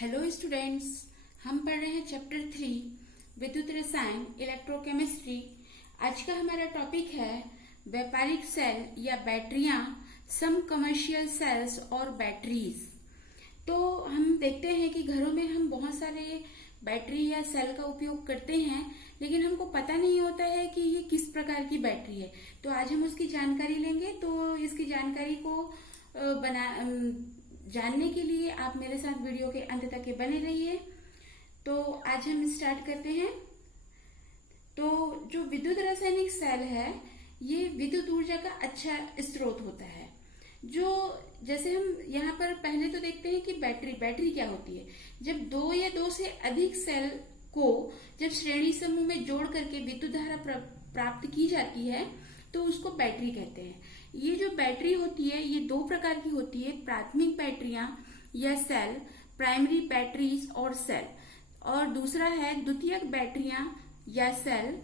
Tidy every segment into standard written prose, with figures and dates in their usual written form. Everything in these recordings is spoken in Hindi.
हेलो स्टूडेंट्स, हम पढ़ रहे हैं चैप्टर 3 विद्युत रसायन इलेक्ट्रोकेमिस्ट्री। आज का हमारा टॉपिक है व्यापारिक सेल या बैटरियां, सम कमर्शियल सेल्स और बैटरीज। तो हम देखते हैं कि घरों में हम बहुत सारे बैटरी या सेल का उपयोग करते हैं, लेकिन हमको पता नहीं होता है कि ये किस प्रकार की बैटरी है। तो आज हम उसकी जानकारी लेंगे। तो इसकी जानकारी को जानने के लिए आप मेरे साथ वीडियो के अंत तक के बने रहिए। तो आज हम स्टार्ट करते हैं। तो जो विद्युत रासायनिक सेल है, ये विद्युत ऊर्जा का अच्छा स्रोत होता है। जो जैसे हम यहाँ पर पहले तो देखते हैं कि बैटरी क्या होती है। जब दो या दो से अधिक सेल को जब श्रेणी समूह में जोड़ करके विद्युत धारा प्राप्त की जाती है तो उसको बैटरी कहते हैं। ये जो बैटरी होती है ये दो प्रकार की होती है, प्राथमिक बैटरियां या सेल, प्राइमरी बैटरीज और सेल, और दूसरा है द्वितीयक बैटरियां या सेल,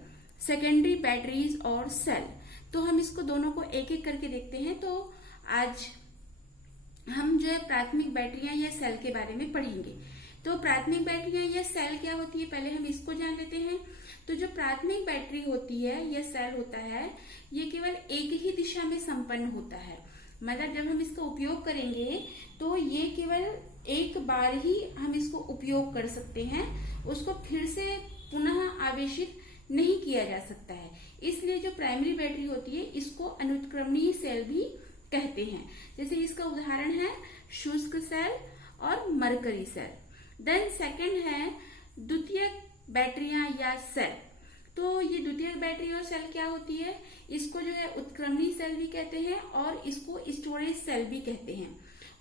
सेकेंडरी बैटरीज और सेल। तो हम इसको दोनों को एक एक करके देखते हैं। तो आज हम जो है प्राथमिक बैटरियां या सेल के बारे में पढ़ेंगे। तो प्राथमिक बैटरियां या सेल क्या होती है, पहले हम इसको जान लेते हैं। तो जो प्राथमिक बैटरी होती है या सेल होता है, ये केवल एक ही दिशा में संपन्न होता है। मतलब जब हम इसका उपयोग करेंगे तो ये केवल एक बार ही हम इसको उपयोग कर सकते हैं, उसको फिर से पुनः आवेशित नहीं किया जा सकता है। इसलिए जो प्राइमरी बैटरी होती है इसको अनुत्क्रमणीय सेल भी कहते हैं। जैसे इसका उदाहरण है शुष्क सेल और मरकरी सेल। देन सेकंड है द्वितीयक बैटरियां या सेल। तो ये द्वितीयक बैटरी और सेल क्या होती है, इसको जो है उत्क्रमणीय सेल भी कहते हैं और इसको स्टोरेज सेल भी कहते हैं।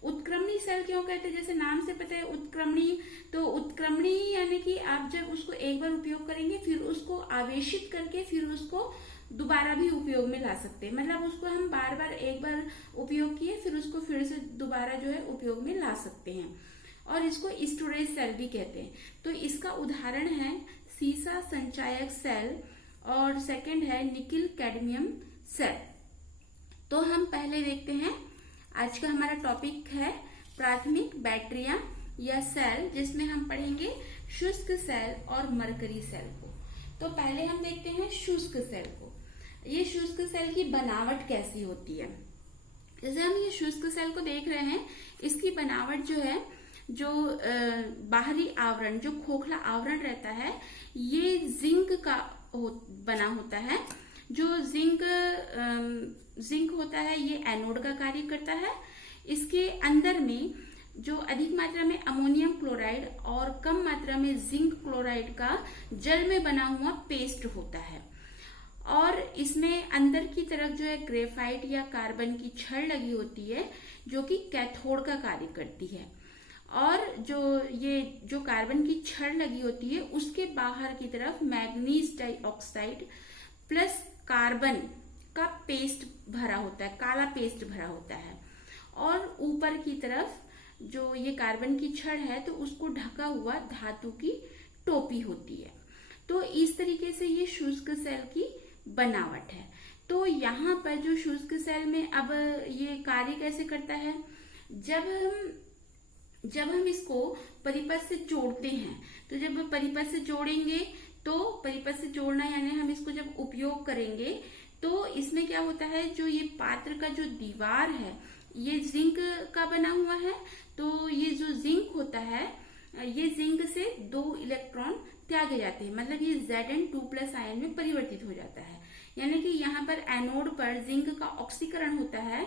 उत्क्रमणीय सेल क्यों कहते हैं, जैसे नाम से पता है उत्क्रमणीय। तो उत्क्रमणीय यानी कि आप जब उसको एक बार उपयोग करेंगे फिर उसको आवेशित करके फिर उसको दोबारा भी उपयोग में ला सकते हैं। मतलब उसको हम बार बार एक बार उपयोग किए फिर उसको फिर से दोबारा जो है उपयोग में ला सकते हैं, और इसको स्टोरेज सेल भी कहते हैं। तो इसका उदाहरण है सीसा संचायक सेल और सेकंड है निकिल कैडमियम सेल। तो हम पहले देखते हैं, आज का हमारा टॉपिक है प्राथमिक बैटरियां या सेल, जिसमें हम पढ़ेंगे शुष्क सेल और मरकरी सेल को। तो पहले हम देखते हैं शुष्क सेल को। ये शुष्क सेल की बनावट कैसी होती है। जैसे हम ये शुष्क सेल को देख रहे हैं, इसकी बनावट जो है, जो बाहरी आवरण, जो खोखला आवरण रहता है, ये जिंक का बना होता है। जो जिंक होता है ये एनोड का कार्य करता है। इसके अंदर में जो अधिक मात्रा में अमोनियम क्लोराइड और कम मात्रा में जिंक क्लोराइड का जल में बना हुआ पेस्ट होता है, और इसमें अंदर की तरफ जो है ग्रेफाइट या कार्बन की छड़ लगी होती है जो कि कैथोड का कार्य करती है। और जो कार्बन की छड़ लगी होती है उसके बाहर की तरफ मैग्नीज डाइऑक्साइड प्लस कार्बन का पेस्ट भरा होता है, काला पेस्ट भरा होता है। और ऊपर की तरफ जो ये कार्बन की छड़ है तो उसको ढका हुआ धातु की टोपी होती है। तो इस तरीके से ये शुष्क सेल की बनावट है। तो यहाँ पर जो शुष्क सेल में अब ये कार्य कैसे करता है, जब हम इसको परिपथ से जोड़ते हैं, तो जब परिपथ से जोड़ेंगे तो परिपथ से जोड़ना यानी हम इसको जब उपयोग करेंगे तो इसमें क्या होता है, जो ये पात्र का जो दीवार है ये जिंक का बना हुआ है। तो ये जो जिंक होता है, ये जिंक से 2 इलेक्ट्रॉन त्यागे जाते हैं, मतलब ये Zn2+ आयन में परिवर्तित हो जाता है। यानी कि यहाँ पर एनोड पर जिंक का ऑक्सीकरण होता है,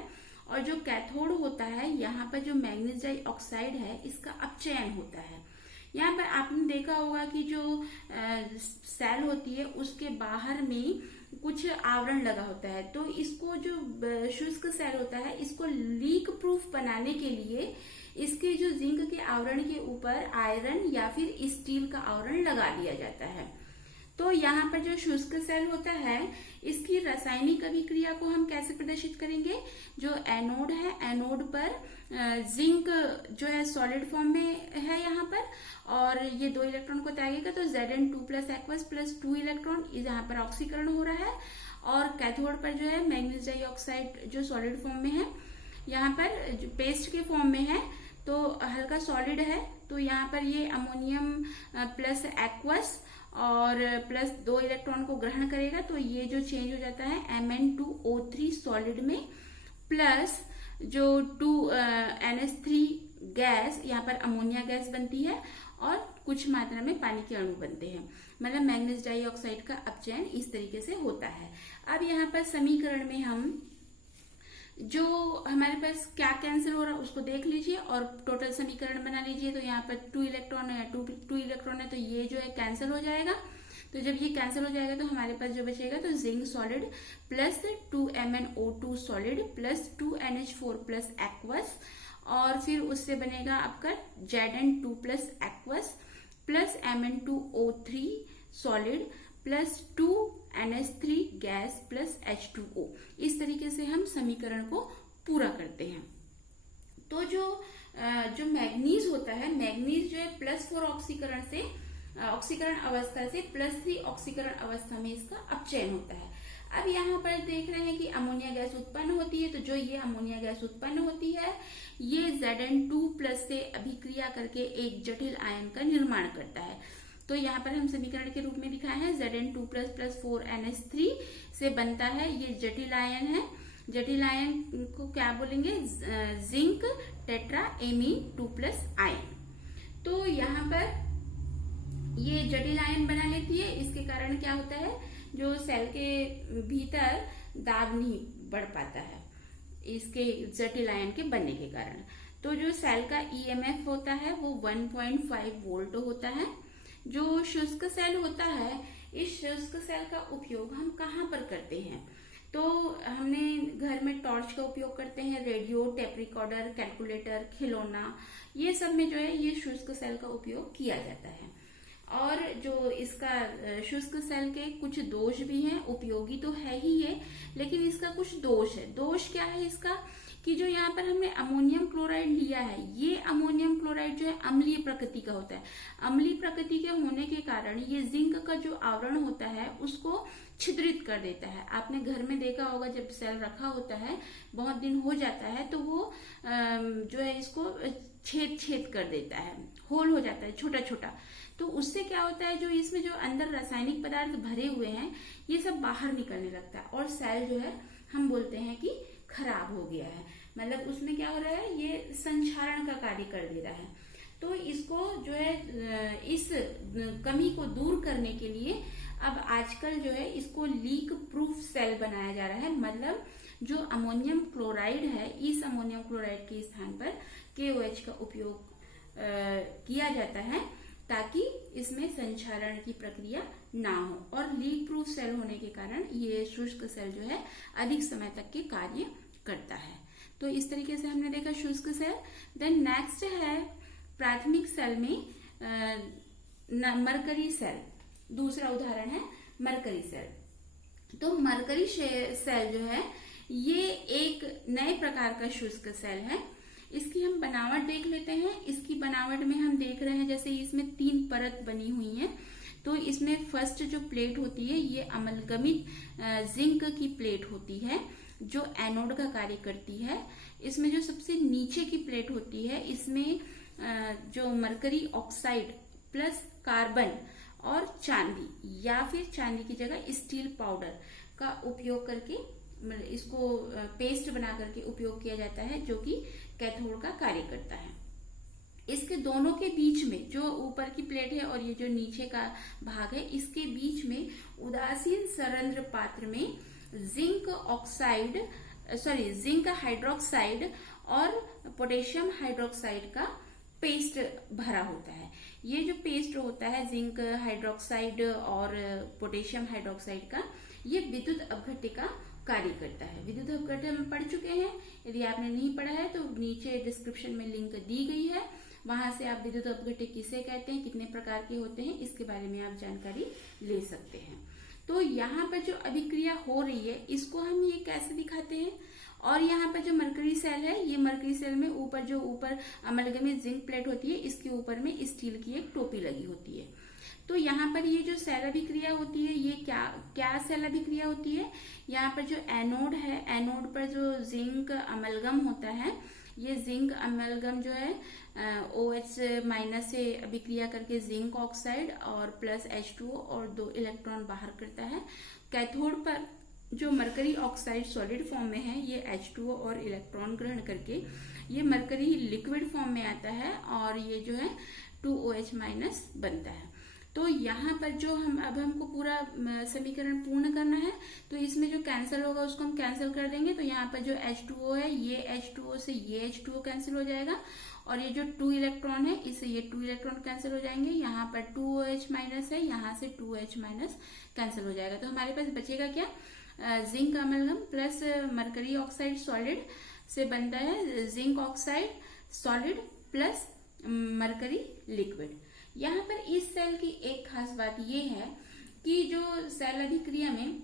और जो कैथोड होता है यहाँ पर जो मैग्नीज डाइऑक्साइड है इसका अपचयन होता है। यहाँ पर आपने देखा होगा कि जो सेल होती है उसके बाहर में कुछ आवरण लगा होता है। तो इसको जो शुष्क सेल होता है इसको लीक प्रूफ बनाने के लिए इसके जो जिंक के आवरण के ऊपर आयरन या फिर स्टील का आवरण लगा दिया जाता है। तो यहाँ पर जो शुष्क सेल होता है इसकी रासायनिक अभिक्रिया को हम कैसे प्रदर्शित करेंगे, जो एनोड है, एनोड पर जिंक जो है सॉलिड फॉर्म में है यहाँ पर, और ये 2 इलेक्ट्रॉन को त्यागेगा तो Zn2+ एक्वस प्लस 2 इलेक्ट्रॉन यहाँ पर ऑक्सीकरण हो रहा है, और कैथोड पर जो है मैग्नीज डाइऑक्साइड जो सॉलिड फॉर्म में है, यहाँ पर जो पेस्ट के फॉर्म में है तो हल्का सॉलिड है, तो यहाँ पर ये अमोनियम प्लस एक्वस और प्लस 2 इलेक्ट्रॉन को ग्रहण करेगा, तो ये जो चेंज हो जाता है Mn2O3 सॉलिड में, प्लस जो 2NH3 गैस, यहाँ पर अमोनिया गैस बनती है और कुछ मात्रा में पानी के अणु बनते हैं, मतलब मैग्नीज डाइऑक्साइड का अपचयन इस तरीके से होता है। अब यहाँ पर समीकरण में हम जो हमारे पास क्या कैंसिल हो रहा है उसको देख लीजिए और टोटल समीकरण बना लीजिए। तो यहाँ पर 2 इलेक्ट्रॉन है, 2 इलेक्ट्रॉन है, तो ये जो है कैंसिल हो जाएगा। तो जब ये कैंसिल हो जाएगा तो हमारे पास जो बचेगा तो zinc solid plus 2MnO2 solid plus 2NH4 plus aqueous, और फिर उससे बनेगा आपका Zn2 plus aqueous plus Mn2O3 solid plus 2NH3 gas plus H2O। इस तरीके से हम समीकरण को पूरा करते हैं। तो जो मैग्नीज होता है, मैग्नीज जो है +4 ऑक्सीकरण अवस्था से +3 ऑक्सीकरण अवस्था में इसका अपचयन होता है। अब यहाँ पर देख रहे हैं कि अमोनिया गैस उत्पन्न होती है, तो जो ये अमोनिया गैस उत्पन्न होती है ये Zn2+ से अभिक्रिया करके एक जटिल आयन का निर्माण करता है। तो यहाँ पर हम समीकरण के रूप में दिखाए हैं Zn2+ + 4NH3 से बनता है ये जटिल आयन है। जटिल आयन को क्या बोलेंगे? Zinc tetra amine 2+ ion. तो यहाँ पर ये जटिल आयन बना लेती है, इसके कारण क्या होता है, जो सेल के भीतर दाब नहीं बढ़ पाता है इसके जटिल आयन के बनने के कारण। तो जो सेल का ईएमएफ होता है वो 1.5 वोल्ट होता है। जो शुष्क सेल होता है, इस शुष्क सेल का उपयोग हम कहाँ पर करते हैं? तो हमने घर में टॉर्च का उपयोग करते हैं, रेडियो, टेप रिकॉर्डर, कैलकुलेटर, खिलौना, ये सब में जो है ये शुष्क सेल का उपयोग किया जाता है। और जो इसका शुष्क सेल के कुछ दोष भी हैं, उपयोगी तो है ही ये, लेकिन इसका कुछ दोष है। दोष क्या है इसका? कि जो यहाँ पर हमने अमोनियम क्लोराइड लिया है, ये अमोनियम क्लोराइड जो है अम्लीय प्रकृति का होता है। अम्लीय प्रकृति के होने के कारण ये जिंक का जो आवरण होता है उसको छिद्रित कर देता है। आपने घर में देखा होगा जब सेल रखा होता है, बहुत दिन हो जाता है, तो वो जो है इसको छेद कर देता है, होल हो जाता है छोटा छोटा। तो उससे क्या होता है, जो इसमें जो अंदर रासायनिक पदार्थ भरे हुए हैं ये सब बाहर निकलने लगता है और सेल जो है हम बोलते हैं कि खराब हो गया है। मतलब उसमें क्या हो रहा है, ये संक्षारण का कार्य कर दे रहा है। तो इसको जो है इस कमी को दूर करने के लिए अब आजकल जो है इसको लीक प्रूफ सेल बनाया जा रहा है। मतलब जो अमोनियम क्लोराइड है, इस अमोनियम क्लोराइड के स्थान पर KOH का उपयोग किया जाता है ताकि इसमें संक्षारण की प्रक्रिया ना हो। और लीक प्रूफ सेल होने के कारण ये शुष्क सेल जो है अधिक समय तक के कार्य करता है। तो इस तरीके से हमने देखा शुष्क सेल। देन नेक्स्ट है प्राथमिक सेल में मरकरी सेल। दूसरा उदाहरण है मरकरी सेल। तो मरकरी सेल जो है ये एक नए प्रकार का शुष्क सेल है। इसकी हम बनावट देख लेते हैं। इसकी बनावट में हम देख रहे हैं जैसे इसमें 3 परत बनी हुई है। तो इसमें फर्स्ट जो प्लेट होती है ये अमलगमित जिंक की प्लेट होती है जो एनोड का कार्य करती है। इसमें जो सबसे नीचे की प्लेट होती है इसमें जो मरकरी ऑक्साइड प्लस कार्बन और चांदी या फिर चांदी की जगह स्टील पाउडर का उपयोग करके इसको पेस्ट बना करके उपयोग किया जाता है जो कि कैथोड का कार्य करता है। इसके दोनों के बीच में जो ऊपर की प्लेट है और ये जो नीचे का भाग है, इसके बीच में उदासीन सरंध्र पात्र में जिंक हाइड्रोक्साइड और पोटेशियम हाइड्रोक्साइड का पेस्ट भरा होता है। ये जो पेस्ट होता है जिंक हाइड्रोक्साइड और पोटेशियम हाइड्रोक्साइड का, ये विद्युत अपघट्य का कार्य करता है। विद्युत अपघट्य हम पढ़ चुके हैं। यदि आपने नहीं पढ़ा है तो नीचे डिस्क्रिप्शन में लिंक दी गई है, वहां से आप विद्युत अपघट्य किसे कहते हैं, कितने प्रकार के होते हैं, इसके बारे में आप जानकारी ले सकते हैं। तो यहाँ पर जो अभिक्रिया हो रही है इसको हम ये कैसे दिखाते हैं। और यहाँ पर जो मरकरी सेल है, ये मरकरी सेल में ऊपर अमलगमित जिंक प्लेट होती है, इसके ऊपर में स्टील की एक टोपी लगी होती है। तो यहाँ पर ये जो सेल अभिक्रिया होती है ये क्या सेल अभिक्रिया होती है। यहाँ पर जो एनोड है, एनोड पर जो जिंक अमलगम होता है ये जिंक अमेलगम जो है OH माइनस से अभिक्रिया करके जिंक ऑक्साइड और प्लस H2O और 2 इलेक्ट्रॉन बाहर करता है। कैथोड पर जो मरकरी ऑक्साइड सॉलिड फॉर्म में है, ये H2O और इलेक्ट्रॉन ग्रहण करके ये मरकरी लिक्विड फॉर्म में आता है और ये जो है 2OH माइनस बनता है। तो यहाँ पर जो अब हमको पूरा समीकरण पूर्ण करना है, तो इसमें जो कैंसिल होगा उसको हम कैंसिल कर देंगे। तो यहाँ पर जो H2O है, ये H2O से ये H2O कैंसिल हो जाएगा और ये जो 2 इलेक्ट्रॉन है, इससे ये 2 इलेक्ट्रॉन कैंसिल हो जाएंगे। यहाँ पर 2OH माइनस है, यहाँ से 2OH माइनस कैंसिल हो जाएगा। तो हमारे पास बचेगा क्या, zinc amalgam plus mercury oxide solid से बनता है zinc oxide solid plus mercury liquid. यहाँ पर इस सेल की एक खास बात ये है कि जो सेल अभिक्रिया में,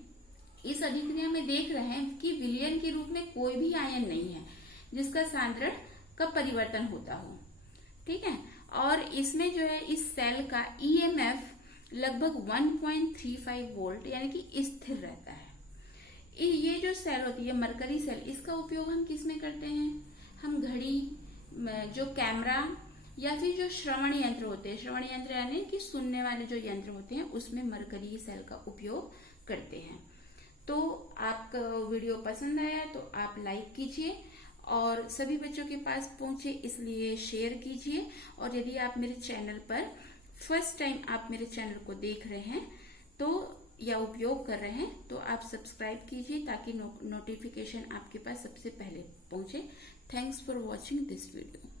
इस अभिक्रिया में देख रहे हैं कि विलयन के रूप में कोई भी आयन नहीं है जिसका सांद्रण का परिवर्तन होता हो, ठीक है। और इसमें जो है इस सेल का EMF लगभग 1.35 वोल्ट यानी कि स्थिर रहता है। ये जो सेल होती है मरकरी सेल, इसका उपयोग हम किस में करते हैं, हम घड़ी, जो कैमरा या फिर जो श्रवण यंत्र होते हैं, श्रवण यंत्र यानी कि सुनने वाले जो यंत्र होते हैं, उसमें मरकरी सेल का उपयोग करते हैं। तो आपका वीडियो पसंद आया तो आप लाइक कीजिए और सभी बच्चों के पास पहुंचे इसलिए शेयर कीजिए। और यदि आप मेरे चैनल पर फर्स्ट टाइम आप मेरे चैनल को देख रहे हैं तो या उपयोग कर रहे हैं तो आप सब्सक्राइब कीजिए ताकि नोटिफिकेशन आपके पास सबसे पहले पहुंचे। Thanks for watching this video.